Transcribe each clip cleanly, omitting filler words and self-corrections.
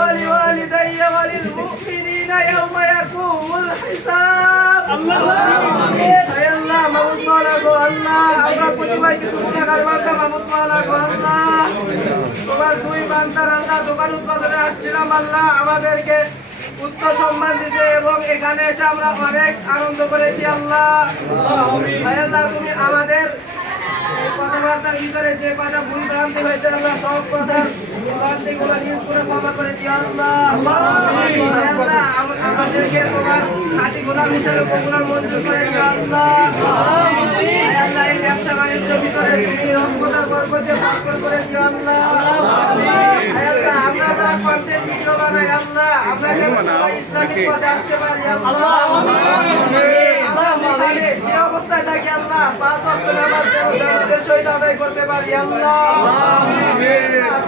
ولوالدي وللمؤمنين يوم يقوم الحساب اللهم يا الله মাবুদ মাওলা গো আল্লাহ আমরা প্রতিবার কিছু গুনাহগার বান্দা মাবুদ মাওলা গো আল্লাহ তোমার দুই বান্দার আল্লাহ দোকান উদ্বোধনে আসছিলাম আল্লাহ আমাদেরকে উচ্চ সম্মান দিয়েছে এবং এখানে এসে আমরা অনেক আনন্দ করেছি আল্লাহ আল্লাহ তুমি আমাদের কথাবার্তার ভিতরে যে কয়টা ভুল ভ্রান্তি হয়েছে আল্লাহ সব কথার ভ্রান্তিগুলো নিজ করে ক্ষমা করে দিও আল্লাহ আল্লাহ আমাদেরকে তোমার খাঁটি গোলাম হিসেবে কবুল মঞ্জুর করে দিও আল্লাহ আল্লাহ এই ব্যবসা বাণিজ্যের ভিতরে তুমি রহমতের বরকতে বরকত করে দিও আল্লাহ আল্লাহ আমরা যারা কন্টেন্ট ভিডিও বানাই আল্লাহ আমরা যেন সবাই ইসলামিক পথে আসতে পারি আল্লাহ যে অবস্থায় থাকি আল্লাহ 5 ওয়াক্ত নামাজ জামাতের সহিত আদায় করতে পারি আল্লাহ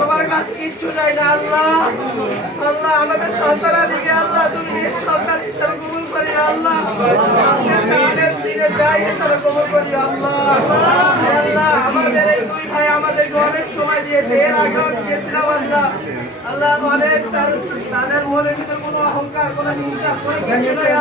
তোমার কাছে কিচ্ছু চাই না আল্লাহ আল্লাহ আমাদের সন্তানাদিকে আল্লাহ তুমি সন্তান হিসেবে কবুল করি আল্লাহ আমাদের দিনের দায় হিসেবে কবুল করি আল্লাহ আল্লাহ আমাদের এই দুই ভাই আমাদেরকে অনেক সময় দিয়েছে এর আগেও দিয়েছিলাম আল্লাহ আল্লাহ অনেক তাদের মনের ভিতরে কোনো অহংকার কোনো হিংসা কোনো কিছু নাই